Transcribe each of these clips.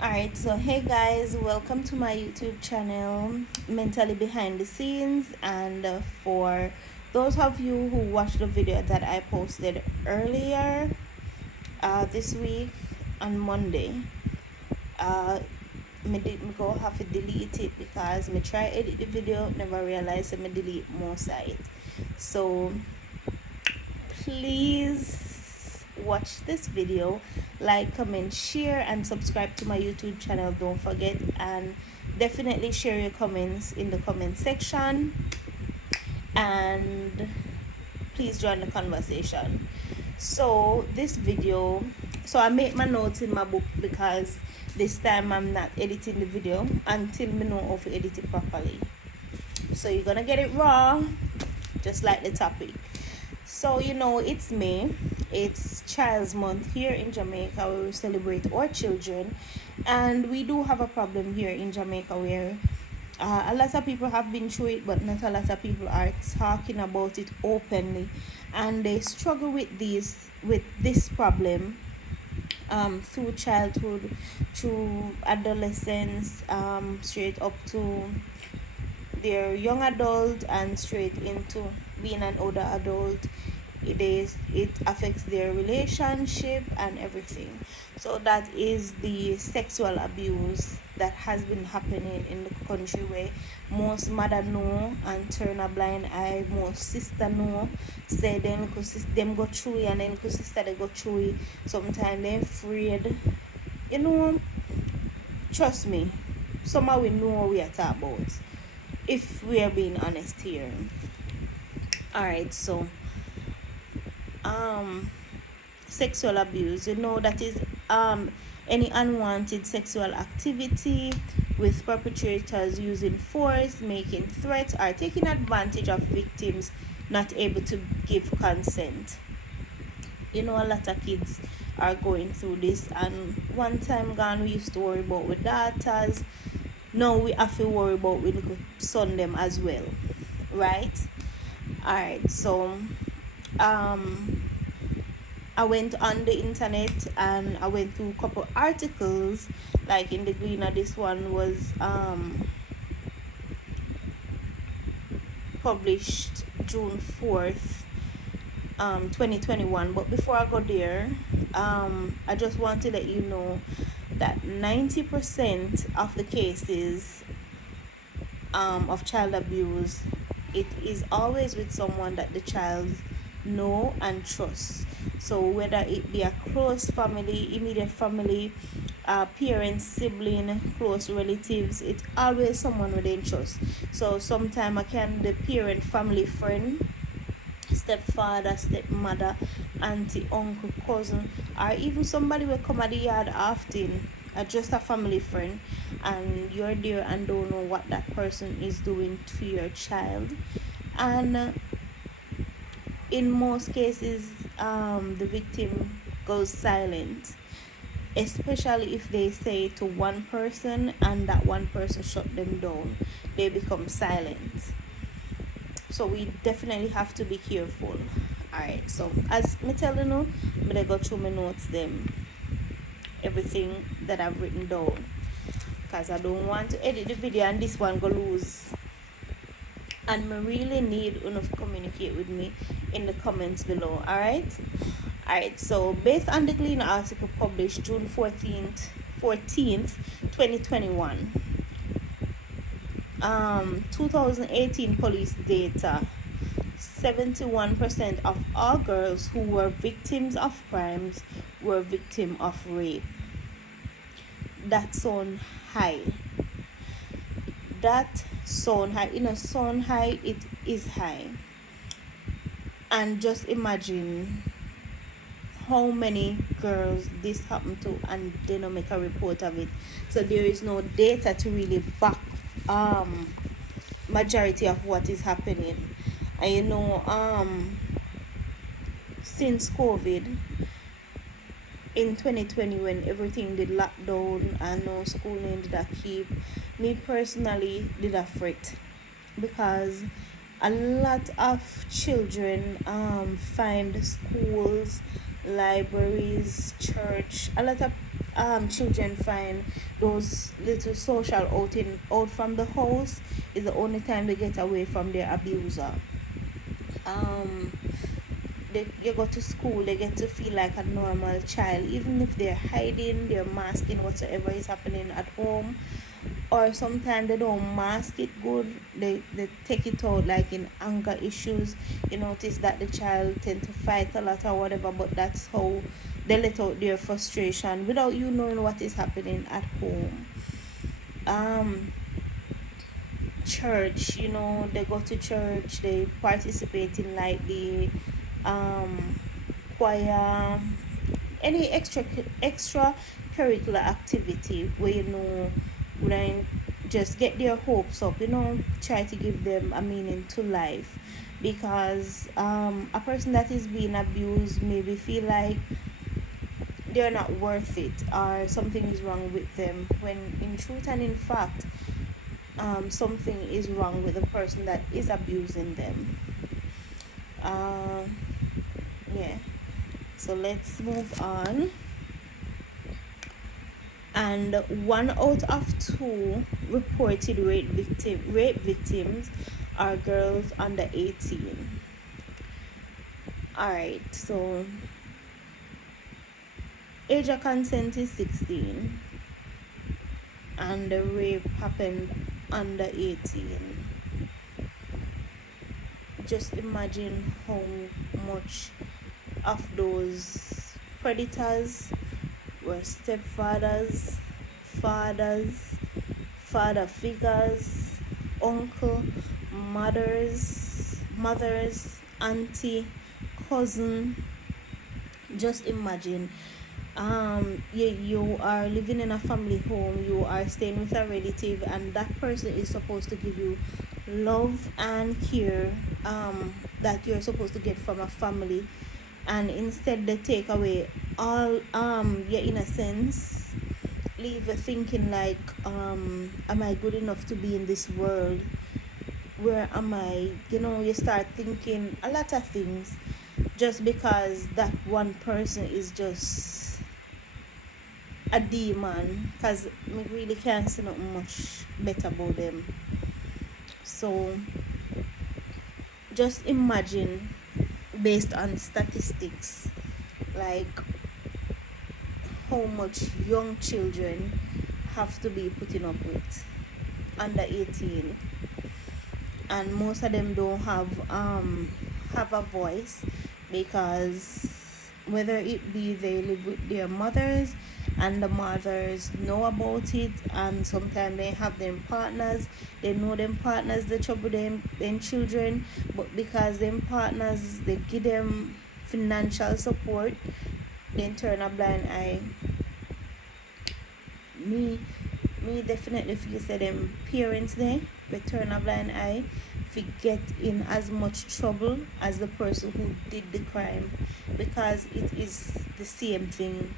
Alright, so hey guys, welcome to my YouTube channel, Mentally Behind the Scenes. And for those of you who watched the video that I posted earlier this week on Monday, me go have to delete it because me try edit the video, never realize that me delete most of it. So please watch this video, like, comment, share, and subscribe to my YouTube channel. Don't forget, and definitely share your comments in the comment section, and please join the conversation. So this video, so I make my notes in my book because this time I'm not editing the video until me know how to edit it properly. So you're gonna get it raw, just like the topic. So it's May. It's Child's Month here in Jamaica, where we celebrate our children, and we do have a problem here in Jamaica where a lot of people have been through it, but not a lot of people are talking about it openly, and they struggle with this problem through childhood, through adolescence, straight up to their young adult and straight into being an older adult. It affects their relationship and everything. So that is the sexual abuse that has been happening in the country, where most mother know and turn a blind eye, most sister know, say them them go through it, and then sister they go through it. Sometimes they afraid, you know trust me, somehow we know what we are talking about, if we are being honest here. All right, so um sexual abuse, that is any unwanted sexual activity with perpetrators using force, making threats, or taking advantage of victims not able to give consent. A lot of kids are going through this, and one time gone we used to worry about with daughters. Now we have to worry about with the son them as well, right? All right, so I went on the internet and I went through a couple articles, like in the Gleaner. This one was published June 4th, 2021. But before I go there, I just want to let you know that 90% of the cases of child abuse, it is always with someone that the child know and trust. So whether it be a close family, immediate family, parents, sibling, close relatives, it's always someone within trust. So sometimes I can the parent, family, friend, stepfather, stepmother, auntie, uncle, cousin, or even somebody will come at the yard often, just a family friend, and you're there and don't know what that person is doing to your child. And in most cases, the victim goes silent, especially if they say to one person and that one person shut them down. They become silent. So we definitely have to be careful. Alright, so as me tell you, I'm gonna go through my notes, them everything that I've written down, because I don't want to edit the video and this one go lose. And I really need you to communicate with me in the comments below. Alright, so based on the Gleaner article published June 14th 2021, 2018 police data, 71% of all girls who were victims of crimes were victim of rape. That sound high. Sound high, it is high. And just imagine how many girls this happened to and they don't make a report of it. So there is no data to really back majority of what is happening. And since COVID in 2020, when everything did lock down and no schooling did I keep, me personally did a fret, because a lot of children find schools, libraries, church, a lot of children find those little social outing out from the house is the only time they get away from their abuser. um you go to school, they get to feel like a normal child, even if they're hiding, they're masking whatsoever is happening at home. Or sometimes they don't mask it good, they take it out like in anger issues. You notice that the child tend to fight a lot or whatever, but that's how they let out their frustration without you knowing what is happening at home. um Church, they go to church, they participate in like the um choir, any extra curricular activity where when just get their hopes up, try to give them a meaning to life. Because a person that is being abused maybe feel like they're not worth it or something is wrong with them, when in truth and in fact something is wrong with the person that is abusing them. uh, yeah, so let's move on. And 1 out of 2 reported rape victims are girls under 18. All right, so age of consent is 16, and the rape happened under 18. Just imagine how much of those predators were stepfathers, fathers, father figures, uncle, mothers, auntie, cousin. Just imagine, you are living in a family home, you are staying with a relative, and that person is supposed to give you love and care, that you're supposed to get from a family, and instead they take away all your innocence, leave you thinking like, am I good enough to be in this world? Where am I? You start thinking a lot of things, just because that one person is just a demon, because we really can't say nothing much better about them. So just imagine, based on statistics, like how much young children have to be putting up with under 18, and most of them don't have a voice, because whether it be they live with their mothers and the mothers know about it, and sometimes they have them partners, they know them partners they trouble them children, but because them partners they give them financial support, then turn a blind eye. Me me definitely feel say them parents there, they turn a blind eye, if get in as much trouble as the person who did the crime, because it is the same thing.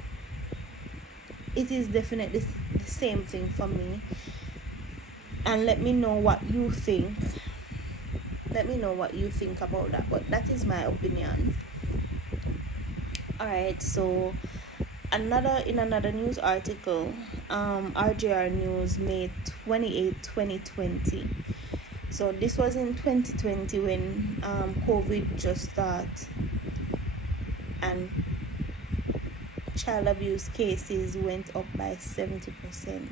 It is definitely the same thing for me. And let me know what you think. Let me know what you think about that. But that is my opinion. Alright, so another news article, RJR News, May 28, 2020. So this was in 2020 when COVID just started, and child abuse cases went up by 70%.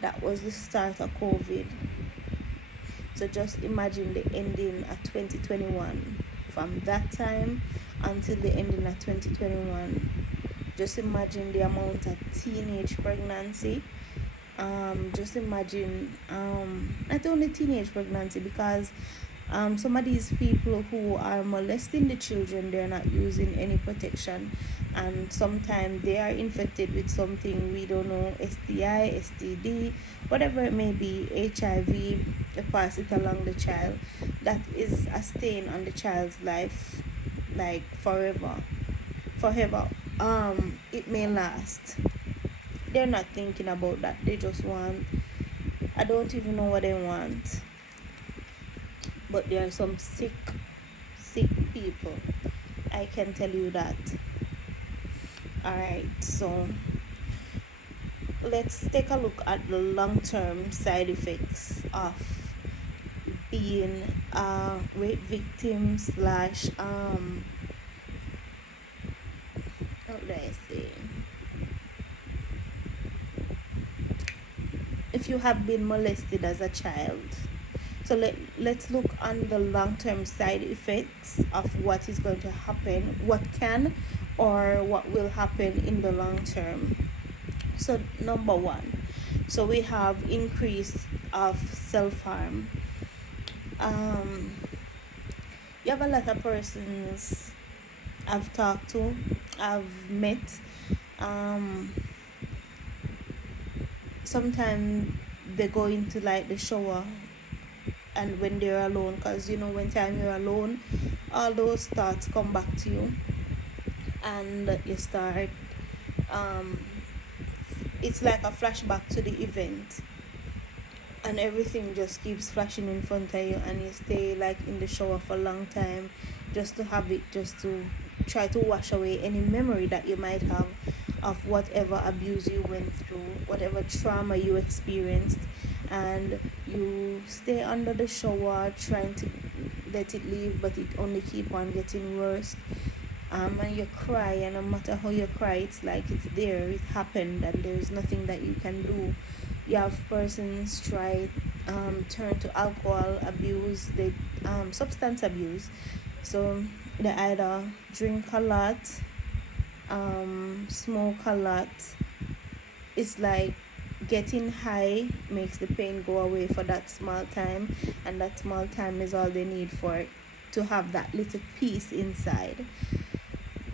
That was the start of COVID. So just imagine the ending at 2021. From that time until the ending of 2021, just imagine the amount of teenage pregnancy. Just imagine, not only teenage pregnancy, because some of these people who are molesting the children, they're not using any protection, and sometimes they are infected with something we don't know, STI, STD, whatever it may be, HIV. They pass it along the child. That is a stain on the child's life, like forever. It may last. They're not thinking about that. They just want, I don't even know what they want, but there are some sick people, I can tell you that. Alright, so let's take a look at the long-term side effects of being a rape victim slash how do I say, if you have been molested as a child. So let's look on the long-term side effects of what is going to happen, what can or what will happen in the long term. So number one, so we have increase of self-harm. um, you have a lot of persons I've talked to, I've met. um, Sometimes they go into like the shower and when they're alone, because you know when time you're alone, all those thoughts come back to you and you start um, it's like a flashback to the event, and everything just keeps flashing in front of you, and you stay like in the shower for a long time just to have it, just to try to wash away any memory that you might have of whatever abuse you went through, whatever trauma you experienced, and you stay under the shower trying to let it leave, but it only keep on getting worse. And you cry, and no matter how you cry, it's like it's there, it happened, and there's nothing that you can do. You have persons try turn to alcohol abuse, they substance abuse. So they either drink a lot, smoke a lot. It's like getting high makes the pain go away for that small time, and that small time is all they need for it to have that little peace inside.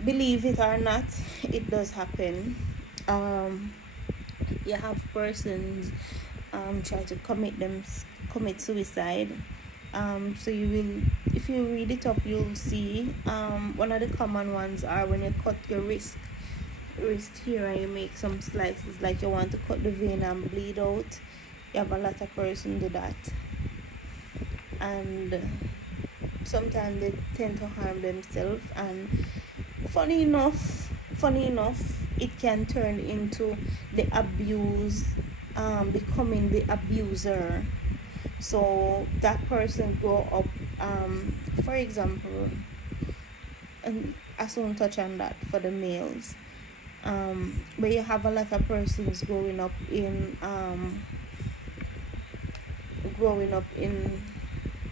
Believe it or not, it does happen. um you have persons try to commit suicide. So you will, if you read it up, you'll see one of the common ones are when you cut your wrist here and you make some slices, like you want to cut the vein and bleed out. You have a lot of persons do that, and sometimes they tend to harm themselves, and funny enough it can turn into the abuse, becoming the abuser. So that person grow up, for example, and I soon touch on that for the males, where you have a lot of persons growing up in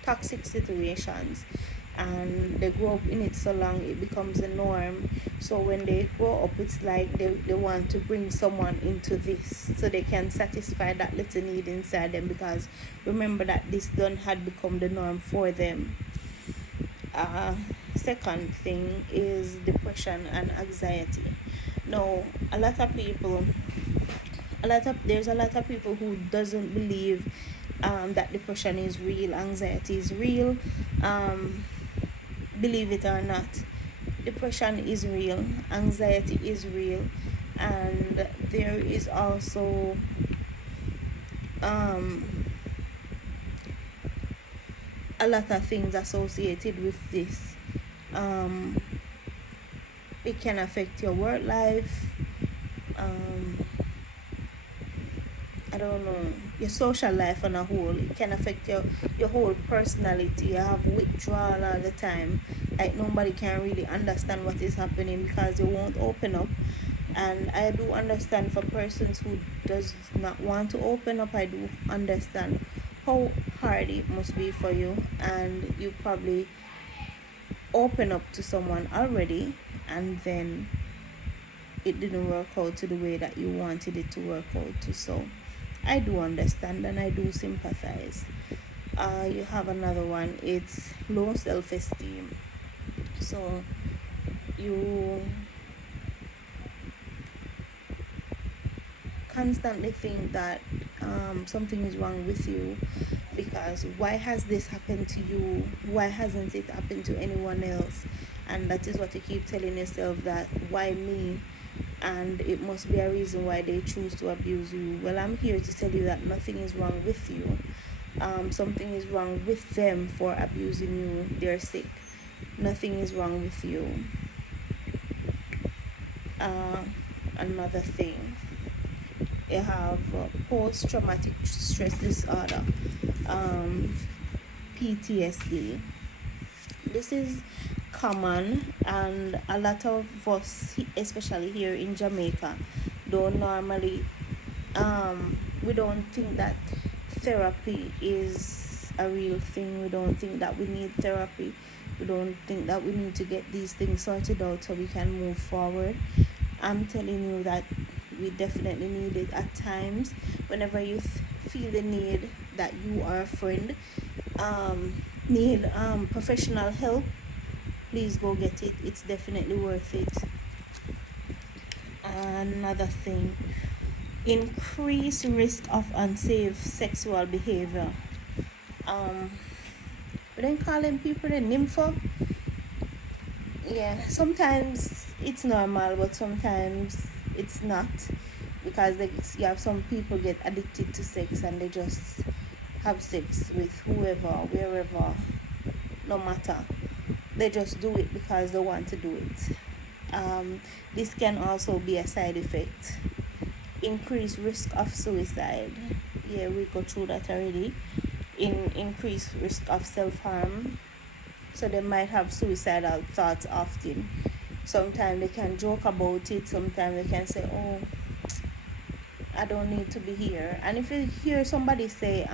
toxic situations, and they grow up in it so long it becomes a norm. So when they grow up, it's like they want to bring someone into this so they can satisfy that little need inside them, because remember that this done had become the norm for them. uh Second thing is depression and anxiety. Now, there's a lot of people who doesn't believe that depression is real, anxiety is real. um Believe it or not, depression is real, anxiety is real, and there is also um, a lot of things associated with this. Um, it can affect your work life. Um, I don't know, your social life on a whole. It can affect your whole personality. You have withdrawal all the time. Like nobody can really understand what is happening because you won't open up. And I do understand for persons who does not want to open up. I do understand how hard it must be for you, and you probably open up to someone already, and then it didn't work out to the way that you wanted it to work out to. So I do understand and I do sympathize. You have another one, it's low self-esteem. So you constantly think that something is wrong with you, because why has this happened to you, why hasn't it happened to anyone else? And that is what you keep telling yourself, that why me, and it must be a reason why they choose to abuse you. Well, I'm here to tell you that nothing is wrong with you. Something is wrong with them for abusing you. They're sick. Nothing is wrong with you. uh, Another thing, have post-traumatic stress disorder, um, PTSD. This is common, and a lot of us, especially here in Jamaica, don't normally we don't think that therapy is a real thing. We don't think that we need therapy. We don't think that we need to get these things sorted out so we can move forward. I'm telling you that we definitely need it at times. Whenever you feel the need that you are a friend, need professional help, please go get it. It's definitely worth it. Another thing, increased risk of unsafe sexual behavior. We don't call them people the nympho. Yeah, sometimes it's normal, but sometimes it's not, because you have some people get addicted to sex and they just have sex with whoever, wherever, no matter. They just do it because they want to do it. This can also be a side effect. Increased risk of suicide. Yeah, we go through that already. Increased risk of self-harm. So they might have suicidal thoughts often. Sometimes they can joke about it. Sometimes they can say, oh, I don't need to be here. And if you hear somebody say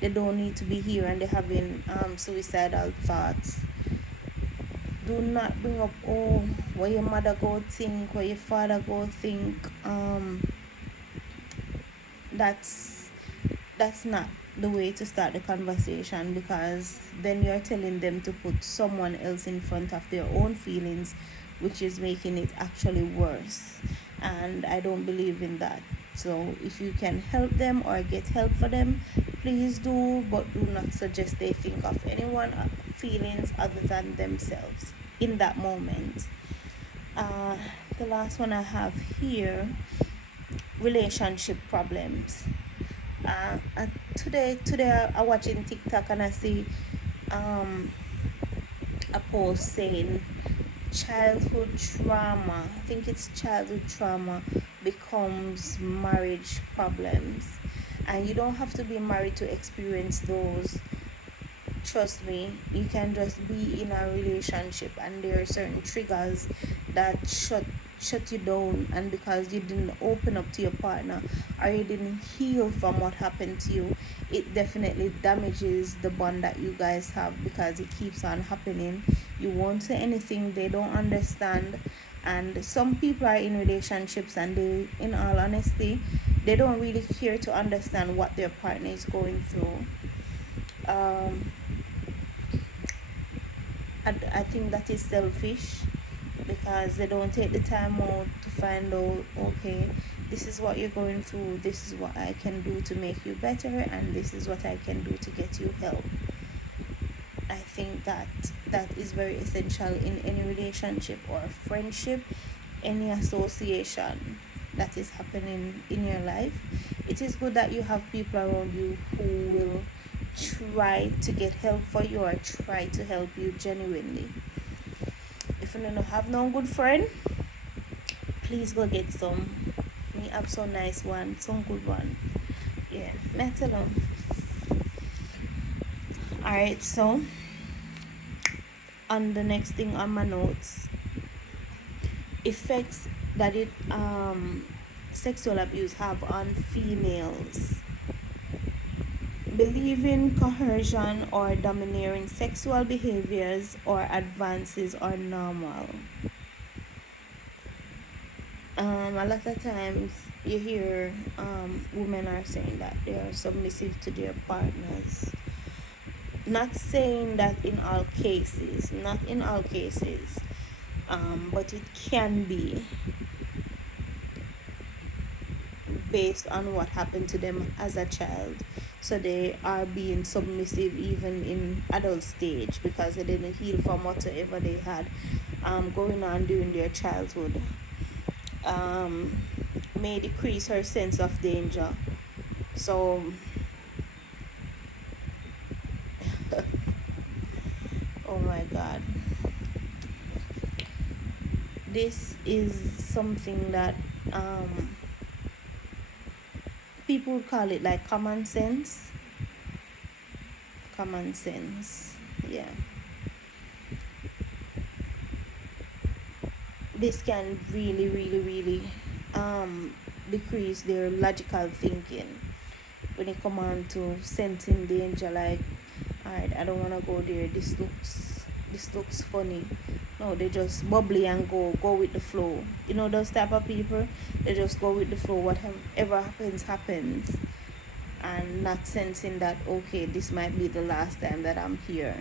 they don't need to be here and they're having suicidal thoughts, do not bring up, oh, what your mother go think, what your father go think. That's not the way to start the conversation, because then you're telling them to put someone else in front of their own feelings, which is making it actually worse. And I don't believe in that. So if you can help them or get help for them, please do, but do not suggest they think of anyone feelings other than themselves in that moment. The last one I have here, relationship problems. Today I watching TikTok and I see a post saying childhood trauma. I think it's childhood trauma becomes marriage problems, and you don't have to be married to experience those. Trust me, you can just be in a relationship and there are certain triggers that shut you down, and because you didn't open up to your partner or you didn't heal from what happened to you, it definitely damages the bond that you guys have, because it keeps on happening. You won't say anything, they don't understand. And some people are in relationships and they, in all honesty, they don't really care to understand what their partner is going through. I think that is selfish, because they don't take the time out to find out, okay, this is what you're going through, this is what I can do to make you better, and this is what I can do to get you help. I think that is very essential in any relationship or friendship, any association that is happening in your life. It is good that you have people around you who will try to get help for you or try to help you genuinely. If you don't have no good friend, please go get some. Me have some nice one, some good one. Yeah, me tell them. Alright, so on the next thing on my notes, effects that sexual abuse have on females. Believing coercion or domineering sexual behaviors or advances are normal. A lot of times you hear women are saying that they are submissive to their partners. Not saying that in all cases, but it can be based on what happened to them as a child. So they are being submissive even in adult stage because they didn't heal from whatever they had going on during their childhood. May decrease her sense of danger. So oh my god, this is something that people would call it like common sense. Common sense. Yeah. This can really, really, really decrease their logical thinking when it come on to sensing danger. Like, all right, I don't want to go there. This looks funny. No, they just bubbly and go with the flow. You know those type of people. They just go with the flow. Whatever happens, and not sensing that, okay, this might be the last time that I'm here.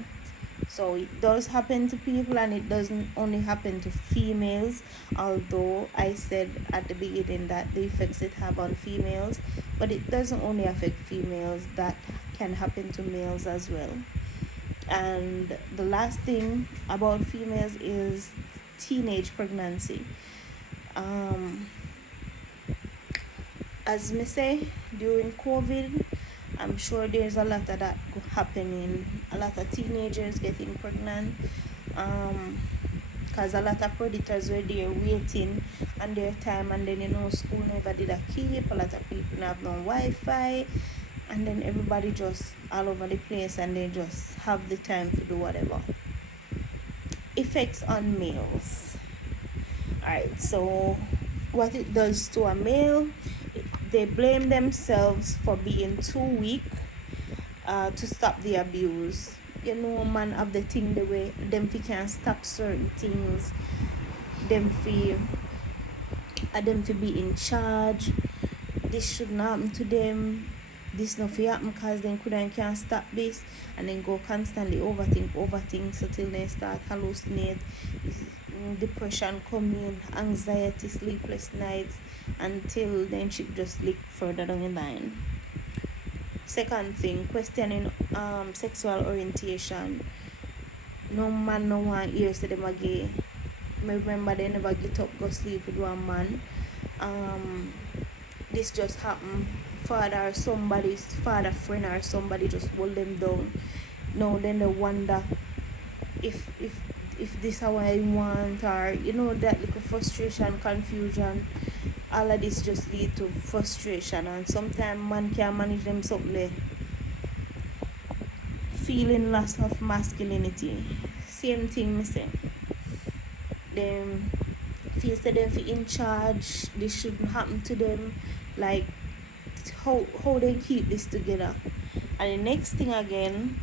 So it does happen to people, and it doesn't only happen to females, although I said at the beginning that the effects it have on females, but it doesn't only affect females, that can happen to males as well. And the last thing about females is teenage pregnancy. um, as me say, during COVID, I'm sure there's a lot of that happening. A lot of teenagers getting pregnant. Because a lot of predators were there waiting on their time, and then school never did a keep. A lot of people have no Wi-Fi, and then everybody just all over the place, and they just have the time to do whatever. Effects on males. Alright, so what it does to a male, they blame themselves for being too weak to stop the abuse. Man have the thing the way them fi can stop certain things. Them fi be in charge. This shouldn't happen to them. This not fi happen because they can't stop this, and then go constantly overthink so till they start hallucinate. Depression come in, anxiety, sleepless nights, until then shit just leak further down the line. Second thing, questioning sexual orientation. No man no one hear say them a gay. Me remember they never get up go sleep with one man. This just happened. Somebody's father friend or somebody just hold them down. Now then they wonder if this how I want, or that little frustration, confusion. All of this just lead to frustration, and sometimes man can't manage them something. Feeling loss of masculinity. Same thing me say. Them feel say them feel in charge. This shouldn't happen to them. Like how they keep this together. And the next thing again,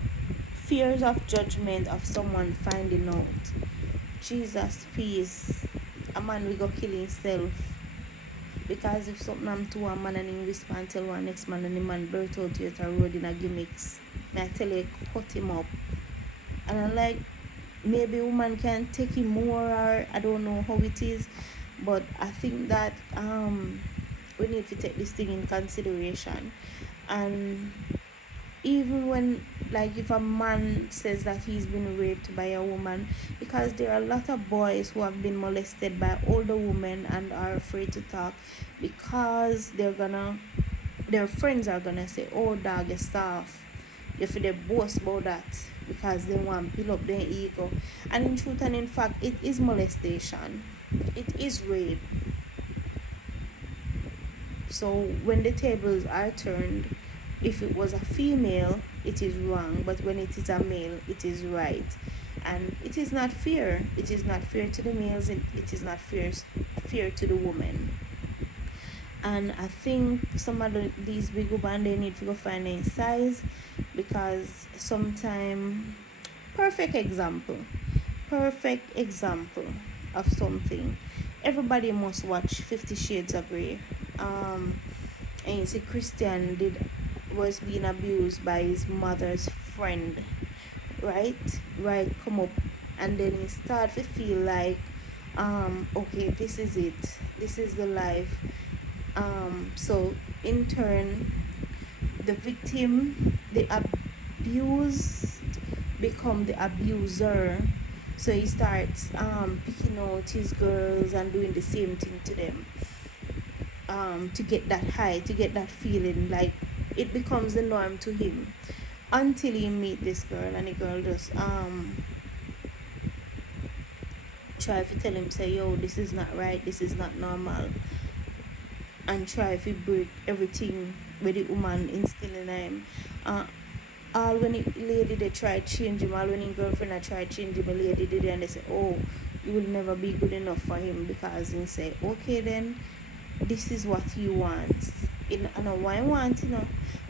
fears of judgment of someone finding out. Jesus, peace. A man will go kill himself. Because if something happen to a man and he whisper and tell one next man, and the man blurt out to you at a road in a gimmicks, and I tell you, cut him up. And I'm like, maybe woman can take him more, or I don't know how it is, but I think that we need to take this thing in consideration. And even when, like, if a man says that he's been raped by a woman, because there are a lot of boys who have been molested by older women and are afraid to talk, because their friends are gonna say, oh dog, you're soft. If they boast about that, because they want to build up their ego. And in truth and in fact, it is molestation, it is rape. So when the tables are turned, if it was a female, it is wrong, but when it is a male, it is right. And it is not fair. It is not fair to the males, it is not fair to the women. And I think some of these big women, they need to go find a size, because sometimes, perfect example of something. Everybody must watch 50 Shades of Grey. And you see Christian was being abused by his mother's friend, right come up, and then he start to feel like, okay, this is it, this is the life. So in turn, the victim, the abused, become the abuser. So he starts picking out his girls and doing the same thing to them, to get that high, to get that feeling. Like, it becomes the norm to him, until he meet this girl, and the girl just try to tell him, say, yo, this is not right, this is not normal. and try to break everything with the woman instilling him. All when the lady they try change him, all when his girlfriend I try change him, the lady did it and they say, oh, you will never be good enough for him, because he say, okay then, this is what he wants. I know what I want,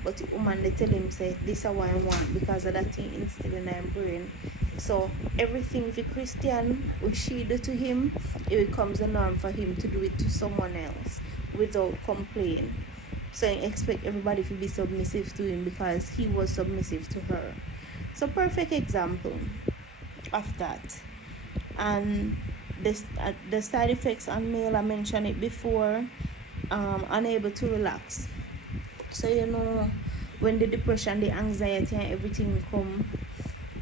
but the woman they tell him say, this is what I want, because of that thing instilled in her brain. So everything the Christian which she do to him, it becomes a norm for him to do it to someone else without complaint. So he expect everybody to be submissive to him because he was submissive to her. So perfect example of that. And the side effects on male, I mentioned it before, unable to relax. So when the depression, the anxiety and everything come,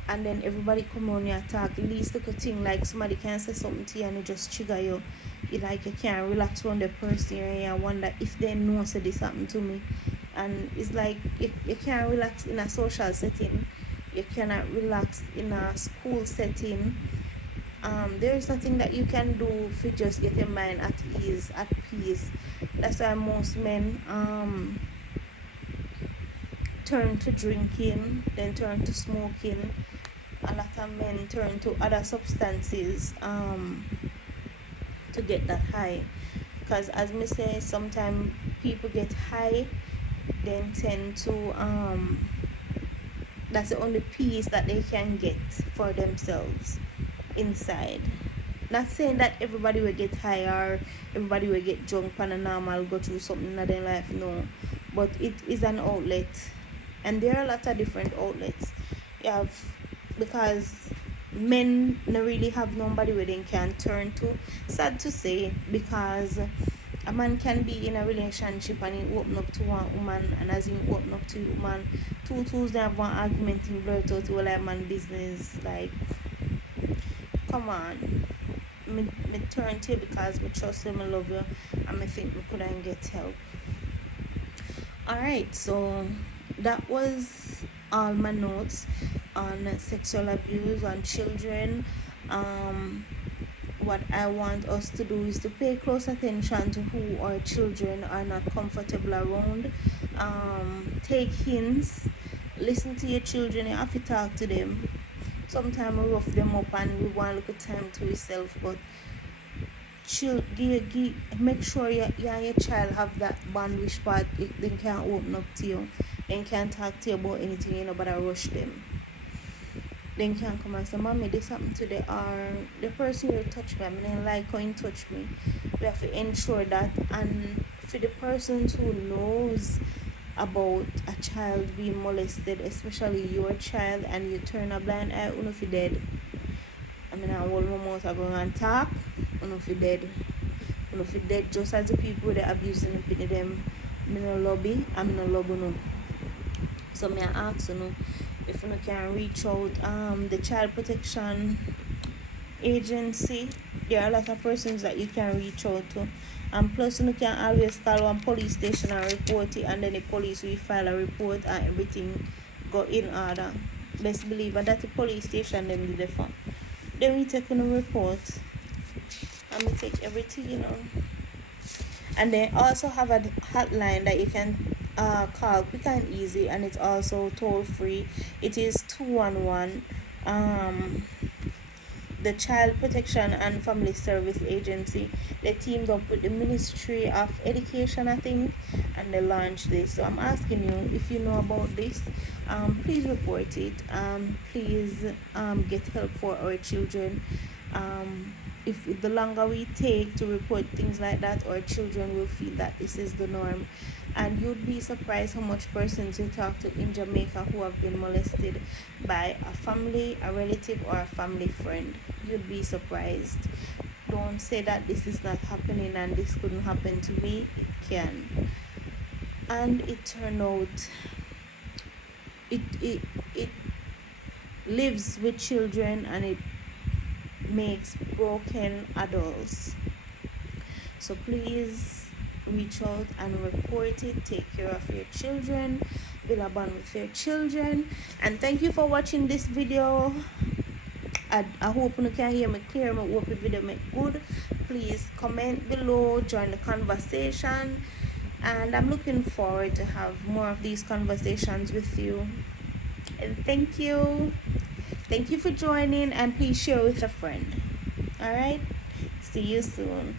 and then everybody come on your attack, least little thing like somebody can say something to you and it just trigger you. You can't relax on the person and you wonder if they know say this happened to me. And it's like you can't relax in a social setting, you cannot relax in a school setting. There is nothing that you can do to just get your mind at ease, at peace. That's why most men turn to drinking, then turn to smoking. A lot of men turn to other substances to get that high. Because as me say, sometimes people get high, then tend to that's the only peace that they can get for themselves inside. Not saying that everybody will get high or everybody will get drunk and a normal go through something in their life, no. But it is an outlet, and there are a lot of different outlets. You have, because men no really have nobody where they can turn to. Sad to say, because a man can be in a relationship and he open up to one woman, and as he open up to a woman, two they have one argument in blurt out all like man business. Like, come on. Me turn to you because me trust you, me love you, and me think me couldn't get help. Alright, so that was all my notes on sexual abuse on children. What I want us to do is to pay close attention to who our children are not comfortable around. Take hints, listen to your children, you have to talk to them. Sometimes we rough them up and we want a little time to yourself, but make sure you and your child have that bond which part they can open up to you, they can talk to you about anything, but I rush them. Then can come and say, mommy, this happened today, or the person who touched me, I mean, like how he touched me. We have to ensure that. And for the persons who knows about a child being molested, especially your child, and you turn a blind eye, you know if you're dead. I mean, I hold my mouth, I go and talk, you know if you're dead. You know if you're dead, just as the people that abusing them, I'm in a lobby, I'm in a lobby, no. So me I ask, if you can reach out the child protection agency. There are a lot of persons that you can reach out to, and plus you can always call one police station and report it, and then the police will file a report and everything go in order. Best believe that the police station them did the fun. Then we take on a report and we take everything, and they also have a hotline that you can call quick and easy, and it's also toll free. It is 211. The Child Protection and Family Service Agency, they teamed up with the Ministry of Education, I think, and they launched this. So I'm asking you, if you know about this, please report it. Please get help for our children. If the longer we take to report things like that, our children will feel that this is the norm. And you'd be surprised how much persons you talk to in Jamaica who have been molested by a family, a relative, or a family friend. You'd be surprised. Don't say that this is not happening and this couldn't happen to me. It can. And it turned out it lives with children, and it makes broken adults. So please reach out and report it. Take care of your children, build a bond with your children. And thank you for watching this video. I hope you can hear me clear. I hope the video make good. Please comment below, join the conversation, And I'm looking forward to have more of these conversations with you. And thank you for joining, and please share with a friend. All right, see you soon.